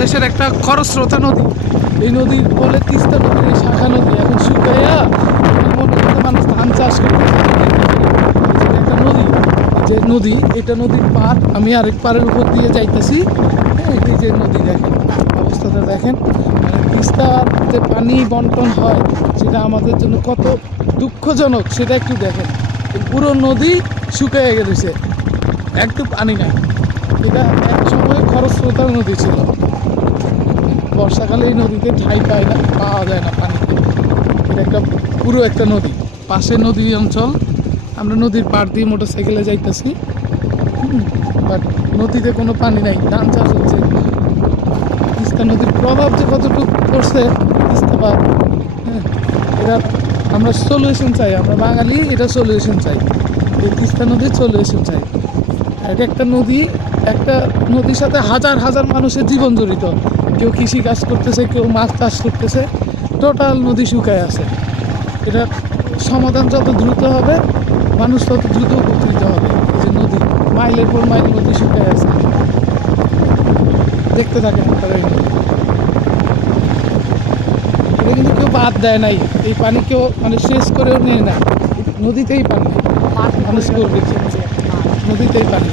দেশের একটা খরস্রোতা নদী। এই নদীর বলে তিস্তা নদীর এই শাখা নদী এখন শুকাইয়া মনে করতে মানুষ ধান চাষ করতে একটা নদী, যে নদী, এটা নদীর পার, আমি আরেক পাড়ের উপর দিয়ে যাইতেছি। হ্যাঁ, এই যে নদী দেখেন, অবস্থাটা দেখেন। মানে তিস্তার যে পানি বন্টন হয় সেটা আমাদের জন্য কত দুঃখজনক সেটা একটু দেখেন। এই পুরো নদী শুকিয়ে গেছে, একটু পানি নাই। এটা এক সময় খরস্রোতার নদী ছিল। বর্ষাকালে এই নদীতে ঠাঁই পায় না, পাওয়া যায় না পানি। এটা একটা পুরো একটা নদী, পাশে নদী অঞ্চল। আমরা নদীর পাড় দিয়ে মোটরসাইকেলে যাইতেছি, বাট নদীতে কোনো পানি নাই, ধান চাষ হচ্ছে। তিস্তা নদীর প্রভাব যে কতটুকু পড়ছে তিস্তাবাদ, হ্যাঁ, এটা আমরা সলিউশন চাই, আমরা বাঙালি এটা সলিউশন চাই, এই তিস্তা নদীর সলিউশন চাই। এটা একটা নদী, একটা নদীর সাথে হাজার হাজার মানুষের জীবন জড়িত। কেউ কৃষি কাজ করতেছে, কেউ মাছ চাষ করতেছে, টোটাল নদী শুকায় আছে। এটা সমাধান যত দ্রুত হবে মানুষ তত দ্রুত উপকৃত হবে। এই যে নদী, মাইলের পর মাইল নদী শুকায় আছে, দেখতে থাকেন আপনারা। এই নদী, এটা কিন্তু কেউ বাদ দেয় নাই, এই পানি কেউ মানে শেষ করেও নেয় না, নদীতেই পানি মানুষ করবে, নদীতেই পানি।